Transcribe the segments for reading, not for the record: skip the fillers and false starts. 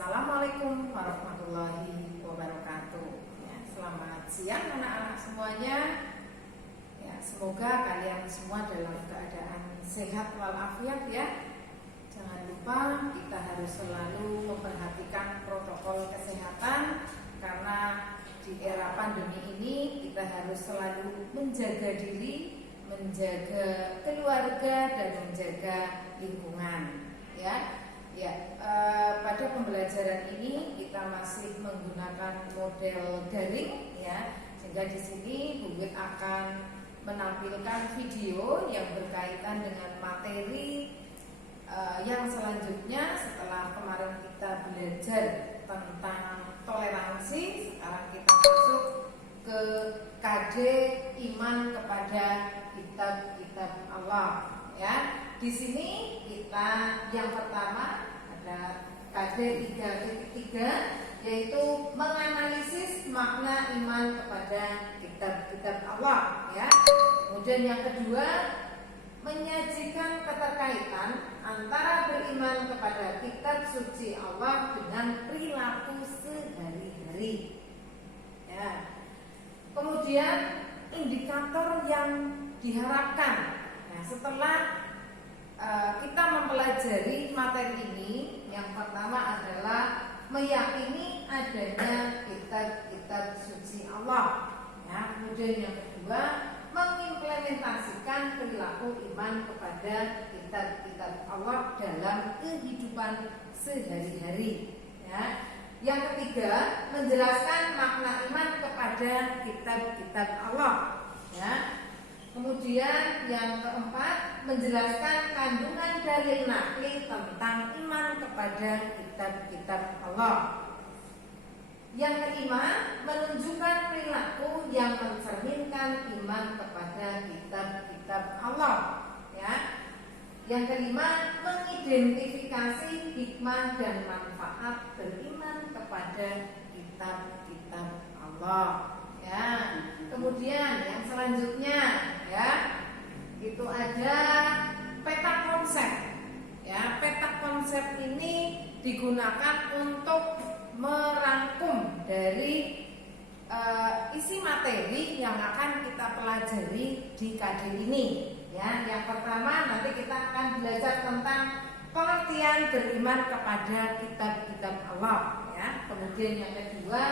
Assalamualaikum warahmatullahi wabarakatuh. Ya, selamat siang anak-anak semuanya. Ya, semoga kalian semua dalam keadaan sehat walafiat ya. Jangan lupa kita harus selalu memperhatikan protokol kesehatan, karena di era pandemi ini kita harus selalu menjaga diri, menjaga keluarga dan menjaga lingkungan ya. Pada pembelajaran ini kita masih menggunakan model daring ya, sehingga di sini Bu Wit akan menampilkan video yang berkaitan dengan materi yang selanjutnya. Setelah kemarin kita belajar tentang toleransi, sekarang kita masuk ke KD iman kepada kitab-kitab Allah ya. Di sini kita yang pertama ada KD 3.3, yaitu menganalisis makna iman kepada kitab-kitab Allah ya. Kemudian yang kedua, menyajikan keterkaitan antara beriman kepada kitab suci Allah dengan perilaku sehari-hari ya. Kemudian indikator yang diharapkan. Nah, setelah kita mempelajari materi ini, yang pertama adalah meyakini adanya kitab-kitab suci Allah ya. Kemudian yang kedua, mengimplementasikan perilaku iman kepada kitab-kitab Allah dalam kehidupan sehari-hari ya. Yang ketiga, menjelaskan makna iman kepada kitab-kitab Allah ya. Kemudian yang keempat, menjelaskan kandungan dalil nakli tentang iman kepada kitab-kitab Allah. Yang kelima, menunjukkan perilaku yang mencerminkan iman kepada kitab-kitab Allah ya. Yang kelima, mengidentifikasi hikmah dan manfaat beriman kepada kitab-kitab Allah ya. Kemudian yang selanjutnya ya, itu ada peta konsep ya. Peta konsep ini digunakan untuk merangkum dari isi materi yang akan kita pelajari di KD ini ya. Yang pertama, nanti kita akan belajar tentang pengertian beriman kepada kitab-kitab Allah ya. Kemudian yang kedua,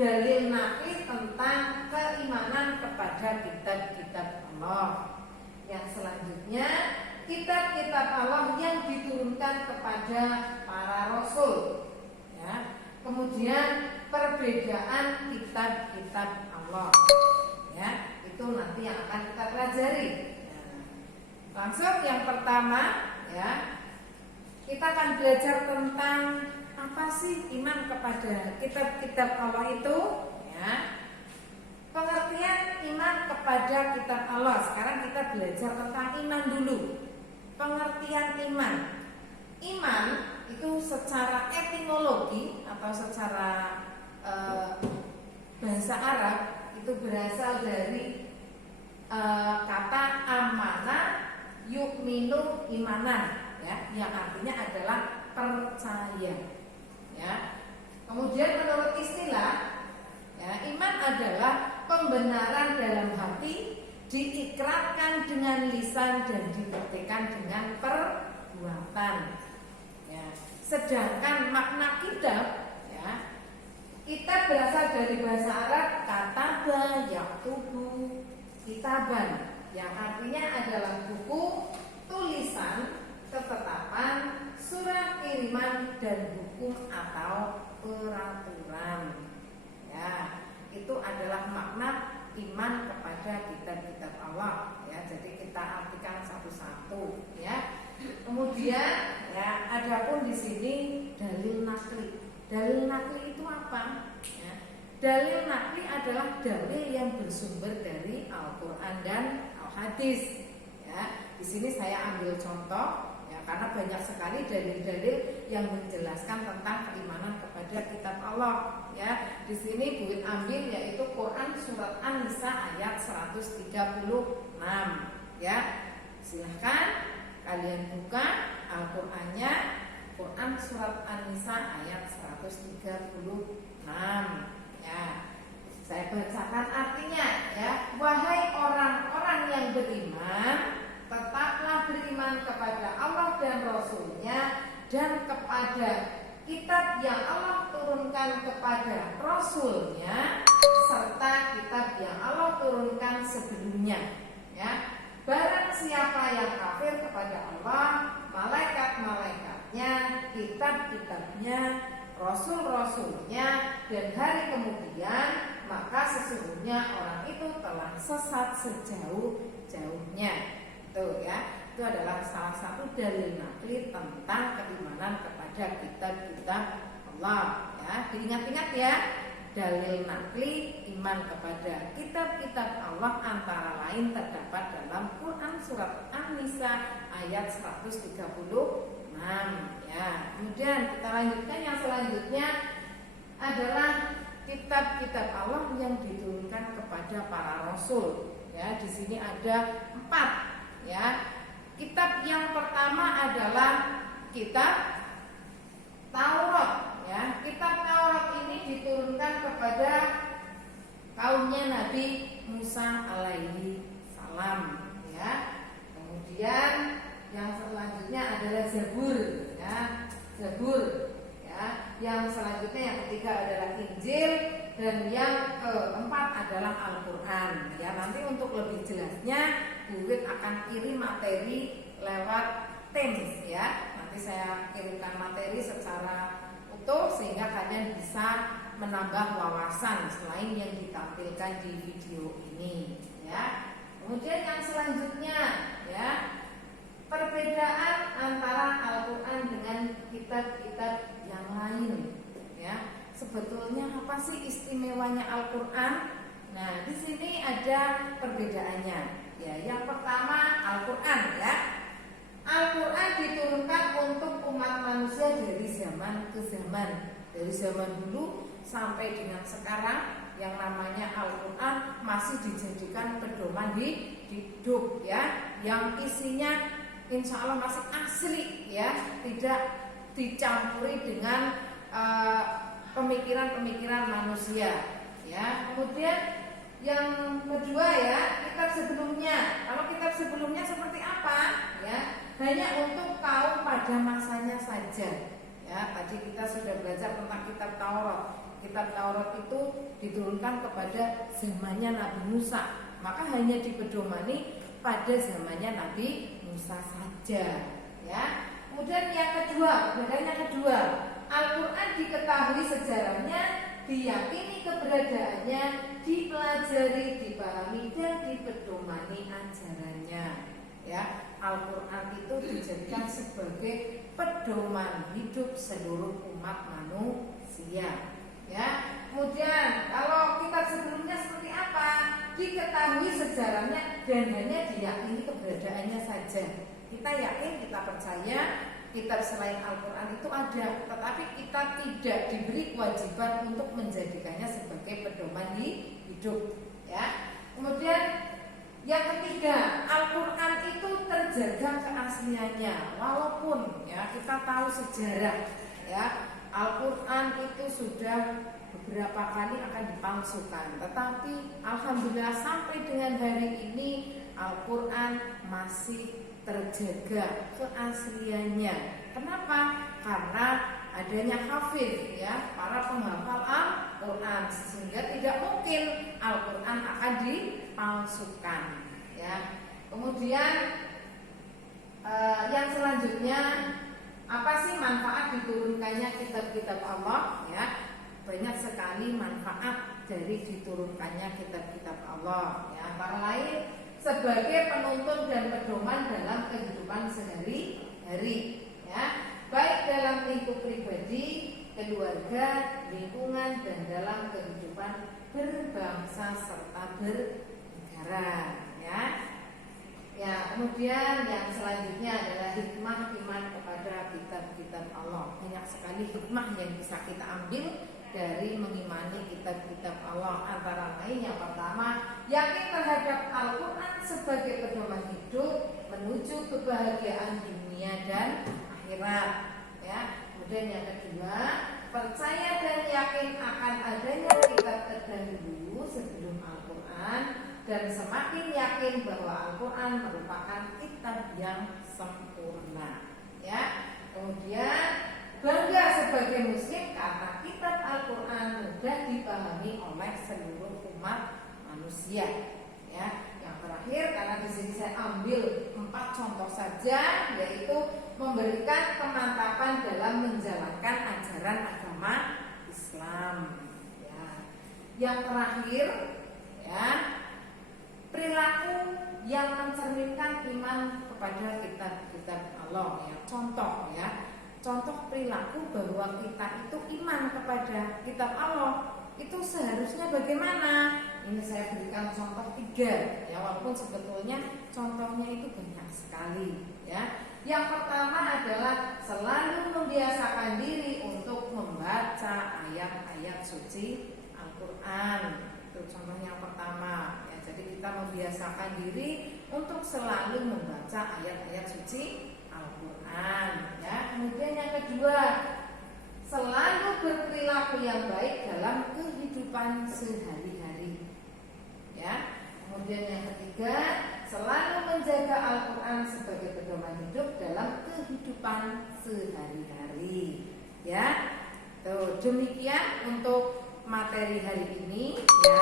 dalil nakli tentang keimanan kepada kitab-kitab Allah. Yang selanjutnya, kitab-kitab Allah yang diturunkan kepada para rasul ya. Kemudian perbedaan kitab-kitab Allah ya, itu nanti yang akan kita pelajari. Langsung yang pertama ya, kita akan belajar tentang apa sih iman kepada kitab-kitab Allah itu ya. Pengertian iman kepada kitab Allah. Sekarang kita belajar tentang iman dulu. Pengertian iman. Iman itu secara etimologi atau secara bahasa Arab itu berasal dari kata amana yu'minu imanan ya, yang artinya adalah percaya ya. Kemudian menurut istilah ya, iman adalah pembenaran dalam hati, diikrarkan dengan lisan dan dibuktikan dengan perbuatan ya. Sedangkan makna kitab ya, kitab berasal dari bahasa Arab kataba yaktubu kitaban, yang artinya adalah buku, tulisan, ketetapan, surat kiriman, dan hukum atau peraturan ya. Itu adalah makna iman kepada kitab-kitab Allah ya. Jadi kita artikan satu-satu ya. Kemudian ya, adapun di sini dalil nakli. Dalil nakli itu apa ya? Dalil nakli adalah dalil yang bersumber dari Al-Quran dan Al-Hadis ya. Di sini saya ambil contoh ya, karena banyak sekali dalil-dalil yang menjelaskan tentang keimanan kepada kitab Allah ya. Di sini Bu Wit ambil yaitu Quran surat An-Nisa ayat 136 ya. Silahkan kalian buka Al-Qur'annya, Quran surat An-Nisa ayat 136 ya. Saya bacakan artinya ya. Wahai orang-orang yang beriman, tetaplah beriman kepada Allah dan Rasul-Nya dan kepada kitab yang Allah turunkan kepada Rasul-Nya serta kitab yang Allah turunkan sebelumnya ya. Barang siapa yang kafir kepada Allah, malaikat-malaikatnya, kitab-kitabnya, Rasul-Rasulnya dan hari kemudian, maka sesungguhnya orang itu telah sesat sejauh-jauhnya. Itu ya. Itu adalah salah satu dalil nakli tentang keimanan kepada kitab-kitab Allah ya. Diingat-ingat ya. Dalil nakli iman kepada kitab-kitab Allah antara lain terdapat dalam Quran surat An-Nisa ayat 136 ya. Kemudian kita lanjutkan yang selanjutnya adalah kitab-kitab Allah yang diturunkan kepada para rasul ya. Di sini ada 4 ya. Kitab yang pertama adalah kitab Taurat ya. Kitab Taurat ini diturunkan kepada kaumnya Nabi Musa alaihi salam ya. Kemudian yang selanjutnya adalah Zabur ya. Zabur ya. Yang selanjutnya yang ketiga adalah Injil dan yang keempat adalah Al-Qur'an ya. Nanti untuk lebih jelasnya Bu Wit akan kirim materi lewat Teams ya. Nanti saya kirimkan materi secara utuh sehingga kalian bisa menambah wawasan selain yang ditampilkan di video ini ya. Kemudian yang selanjutnya ya, perbedaan antara Al-Qur'an dengan kitab-kitab yang lain ya. Sebetulnya apa sih istimewanya Al-Qur'an? Nah, di sini ada perbedaannya. Ya, yang pertama Al-Qur'an ya. Al-Qur'an diturunkan untuk umat manusia dari zaman ke zaman. Dari zaman dulu sampai dengan sekarang yang namanya Al-Qur'an masih dijadikan pedoman hidup ya. Yang isinya insya Allah masih asli ya, tidak dicampuri dengan pemikiran-pemikiran manusia ya. Kemudian yang kedua ya, kitab sebelumnya. Kalau kitab sebelumnya seperti apa? Ya, hanya untuk kaum pada masanya saja. Ya, tadi kita sudah belajar tentang kitab Taurat. Kitab Taurat itu diturunkan kepada zamannya Nabi Musa. Maka hanya dipedomani pada zamannya Nabi Musa saja. Ya. Kemudian yang kedua, bedanya kedua, Al-Qur'an diketahui sejarahnya, diyakini keberadaannya, dipelajari, dipahami dan dipedomani ajarannya. Ya, Al-Qur'an itu dijadikan sebagai pedoman hidup seluruh umat manusia. Ya, kemudian kalau kitab sebelumnya seperti apa? Diketahui sejarahnya dan hanya diyakini keberadaannya saja. Kita yakin, kita percaya kitab selain Al-Qur'an itu ada, tetapi kita tidak diberi kewajiban untuk menjadikannya sebagai pedoman hidup ya. Kemudian yang ketiga, Al-Qur'an itu terjaga keasliannya. Walaupun ya kita tahu sejarah ya, Al-Qur'an itu sudah beberapa kali akan dipalsukan, tetapi alhamdulillah sampai dengan hari ini Al-Qur'an masih terjaga keasliannya. Kenapa? Karena adanya hafiz ya, para penghafal Al-Qur'an, sehingga tidak mungkin Al-Qur'an akan dipalsukan ya. Kemudian yang selanjutnya, apa sih manfaat diturunkannya kitab-kitab Allah ya? Banyak sekali manfaat dari diturunkannya kitab-kitab Allah ya. Antara lain sebagai penuntun dan pedoman dalam kehidupan sehari-hari ya, baik dalam lingkup pribadi, keluarga, lingkungan dan dalam kehidupan berbangsa serta bernegara ya. Ya, kemudian yang selanjutnya adalah hikmah iman kepada kitab-kitab Allah. Banyak sekali hikmah yang bisa kita ambil dari mengimani kitab-kitab Allah. Antara lain yang pertama, yakin terhadap Al-Qur'an sebagai pedoman hidup menuju kebahagiaan dunia dan akhirat ya. Kemudian yang kedua, percaya dan yakin akan adanya kitab terdahulu sebelum Al-Quran, dan semakin yakin bahwa Al-Quran merupakan kitab yang sempurna. Ya. Kemudian bangga sebagai muslim karena kitab Al-Quran mudah dipahami oleh seluruh umat manusia. Ya. Yang terakhir, karena di sini saya ambil 4 contoh saja, yaitu memberikan kemantapan dalam menjalankan ajaran agama Islam. Ya. Yang terakhir, ya, perilaku yang mencerminkan iman kepada kitab-kitab Allah. Ya. Contoh perilaku bahwa kita itu iman kepada kitab Allah itu seharusnya bagaimana? Ini saya berikan contoh 3, ya, walaupun sebetulnya contohnya itu banyak sekali. Ya. Yang pertama adalah selalu membiasakan diri untuk membaca ayat-ayat suci Al-Quran. Itu contoh yang pertama. Ya, jadi kita membiasakan diri untuk selalu membaca ayat-ayat suci Al-Quran. Ya. Kemudian yang kedua, selalu berperilaku yang baik dalam kehidupan sehari-hari. Ya. Kemudian yang ketiga, selalu menjaga Al-Quran sebagai pedoman hidup dalam kehidupan sehari-hari. Ya. Tuh, demikian untuk materi hari ini. Ya.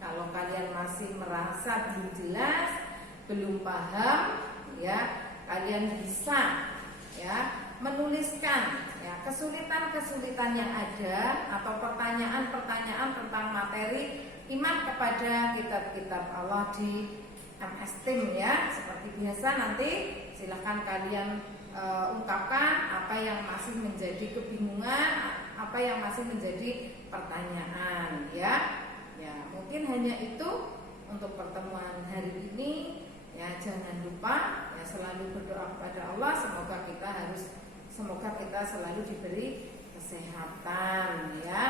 Kalau kalian masih merasa belum jelas, belum paham, ya, kalian bisa, ya, menuliskan, ya, kesulitan-kesulitan yang ada atau pertanyaan-pertanyaan tentang materi iman kepada kitab-kitab Allah di MS Team, ya. Seperti biasa nanti silahkan kalian ungkapkan apa yang masih menjadi kebingungan, apa yang masih menjadi pertanyaan, ya. Ya, mungkin hanya itu untuk pertemuan hari ini. Ya, jangan lupa, ya, selalu berdoa kepada Allah semoga kita selalu diberi kesehatan, ya.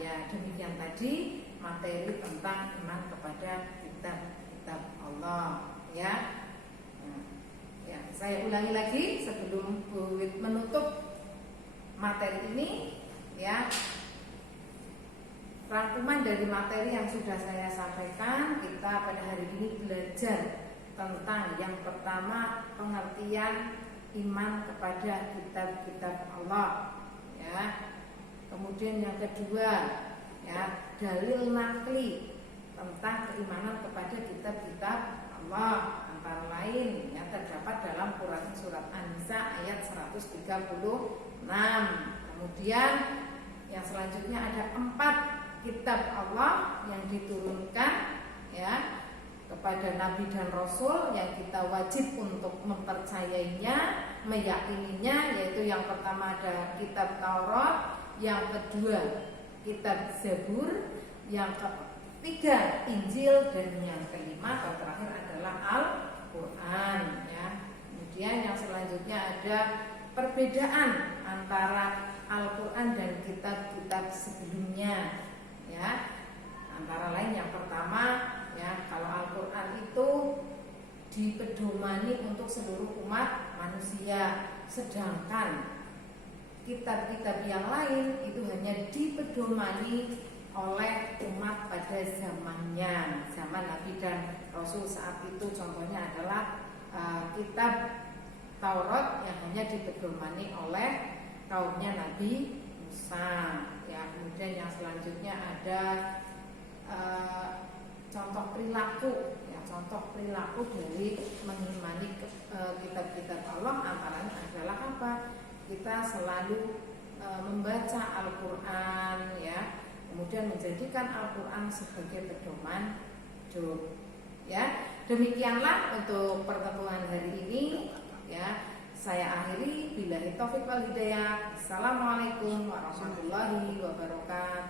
Ya, demikian tadi materi tentang iman kepada kitab-kitab Allah, ya. Nah, ya, saya ulangi lagi sebelum Bu Wit menutup materi ini, ya. Rangkuman dari materi yang sudah saya sampaikan, kita pada hari ini belajar tentang yang pertama, pengertian iman kepada kitab-kitab Allah, ya. Kemudian yang kedua, ya, dalil nakli tentang keimanan kepada kitab-kitab Allah, antara lain, ya, terdapat dalam Quran surat An-Nisa ayat 136. Kemudian yang selanjutnya ada 4 kitab Allah yang diturunkan, ya, kepada Nabi dan Rasul yang kita wajib untuk mempercayainya, meyakininya, yaitu yang pertama ada kitab Taurat, yang kedua kitab Zabur, yang ketiga Injil, dan yang kelima atau terakhir adalah Al-Quran, ya. Kemudian yang selanjutnya ada perbedaan antara Al-Quran dan kitab-kitab sebelumnya, ya. Antara lain yang pertama, ya, kalau Al-Quran itu dipedomani untuk seluruh umat manusia, sedangkan kitab-kitab yang lain itu hanya dipedomani oleh umat pada zamannya, zaman Nabi dan Rasul saat itu. Contohnya adalah kitab Taurat yang hanya dipedomani oleh kaumnya Nabi Musa, ya. Kemudian yang selanjutnya ada contoh perilaku, ya, contoh perilaku dari mengimani kitab-kitab Allah, antaranya adalah apa? Kita selalu membaca Al-Quran, ya, kemudian menjadikan Al-Quran sebagai pedoman hidup, ya. Demikianlah untuk pertemuan hari ini, ya. Saya akhiri, billahi taufiq wal hidayah. Assalamualaikum warahmatullahi wabarakatuh.